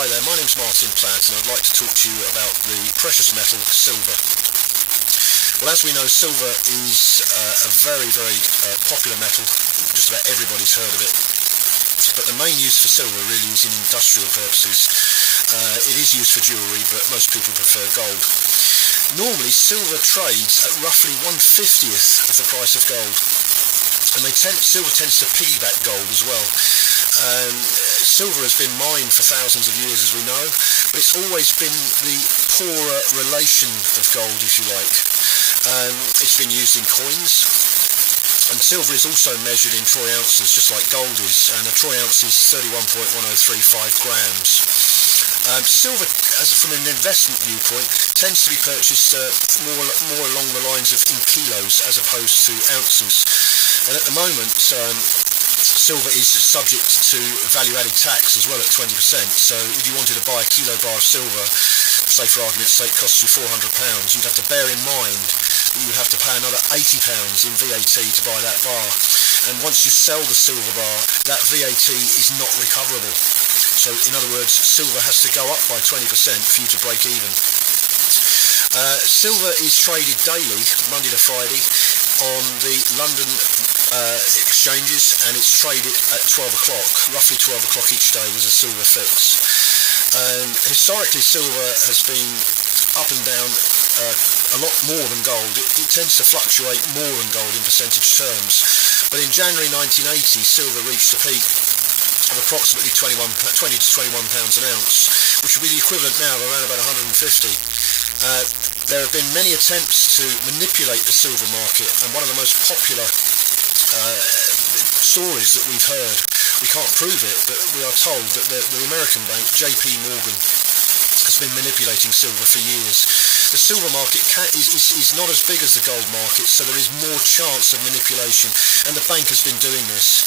Hi there, my name's Martin Platt and I'd like to talk to you about the precious metal silver. Well, as we know, silver is a very popular metal. Just about everybody's heard of it. But the main use for silver really is in industrial purposes. It is used for jewellery, but most people prefer gold. Normally, silver trades at roughly 1/50th of the price of gold. And silver tends to piggyback gold as well. Silver has been mined for thousands of years, as we know, but it's always been the poorer relation of gold, if you like. It's been used in coins, and silver is also measured in troy ounces, just like gold is, and a troy ounce is 31.1035 grams. Silver, from an investment viewpoint, tends to be purchased more along the lines of in kilos as opposed to ounces. And at the moment, silver is subject to value-added tax as well at 20%. So if you wanted to buy a kilo bar of silver, say for argument's sake, costs you £400, you'd have to bear in mind that you would have to pay another £80 in VAT to buy that bar. And once you sell the silver bar, that VAT is not recoverable. So in other words, silver has to go up by 20% for you to break even. Silver is traded daily, Monday to Friday, on the London exchanges, and it's traded at 12 o'clock. Roughly 12 o'clock each day was a silver fix. Historically, silver has been up and down a lot more than gold. It tends to fluctuate more than gold in percentage terms. But in January 1980, silver reached a peak of approximately 20 to 21 pounds an ounce, which would be the equivalent now of around about 150. There have been many attempts to manipulate the silver market, and one of the most popular stories that we've heard, we can't prove it, but we are told that the American bank, JP Morgan, has been manipulating silver for years. The silver market is not as big as the gold market, so there is more chance of manipulation, and the bank has been doing this.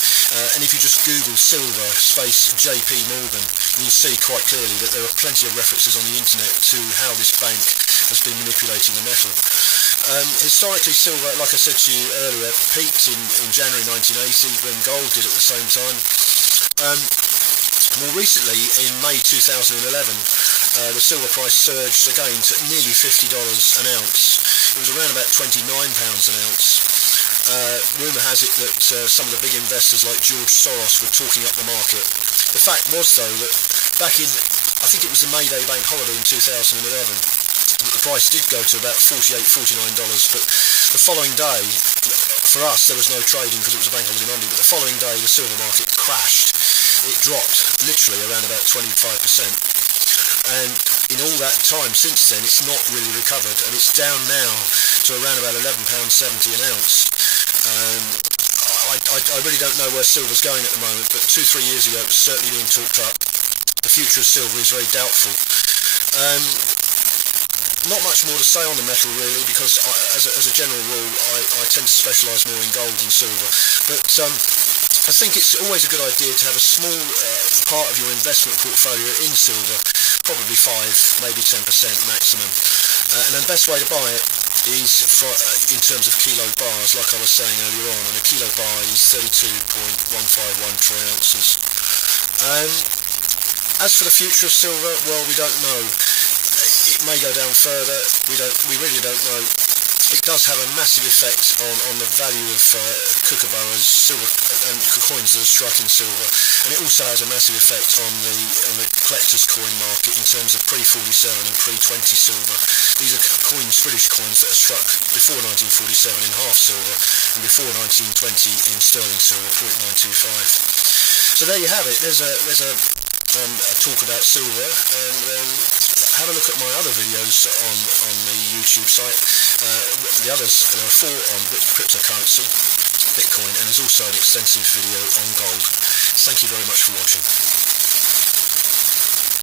And if you just Google silver space JP Morgan, you'll see quite clearly that there are plenty of references on the internet to how this bank has been manipulating the metal. Historically, silver, like I said to you earlier, peaked in January 1980 when gold did at the same time. More recently, in May 2011, the silver price surged again to nearly $50 an ounce. It was around about £29 an ounce. Rumour has it that some of the big investors like George Soros were talking up the market. The fact was, though, that back in, I think it was the May Day bank holiday in 2011, the price did go to about $48, $49, but the following day, for us, there was no trading because it was a bank holiday Monday, but the following day the silver market crashed. It dropped literally around about 25%. And in all that time since then, it's not really recovered, and it's down now to around about £11.70 an ounce. I really don't know where silver's going at the moment, but 2-3 years ago it was certainly being talked up. The future of silver is very doubtful. Not much more to say on the metal really, because as a general rule I tend to specialise more in gold than silver. But I think it's always a good idea to have a small part of your investment portfolio in silver, probably 5, maybe 10% maximum. And the best way to buy it is in terms of kilo bars, like I was saying earlier on, and a kilo bar is 32.151 troy ounces. As for the future of silver, well, we don't know. It may go down further. We really don't know. It does have a massive effect on the value of kookaburras, silver, and coins that are struck in silver, and it also has a massive effect on the collector's coin market in terms of pre-47 and pre-20 silver. These are coins, British coins, that are struck before 1947 in half silver and before 1920 in sterling silver, .925. So there you have it. There's a talk about silver, and have a look at my other videos on the YouTube site. The others, there are 4 on cryptocurrency, Bitcoin, and there's also an extensive video on gold. Thank you very much for watching.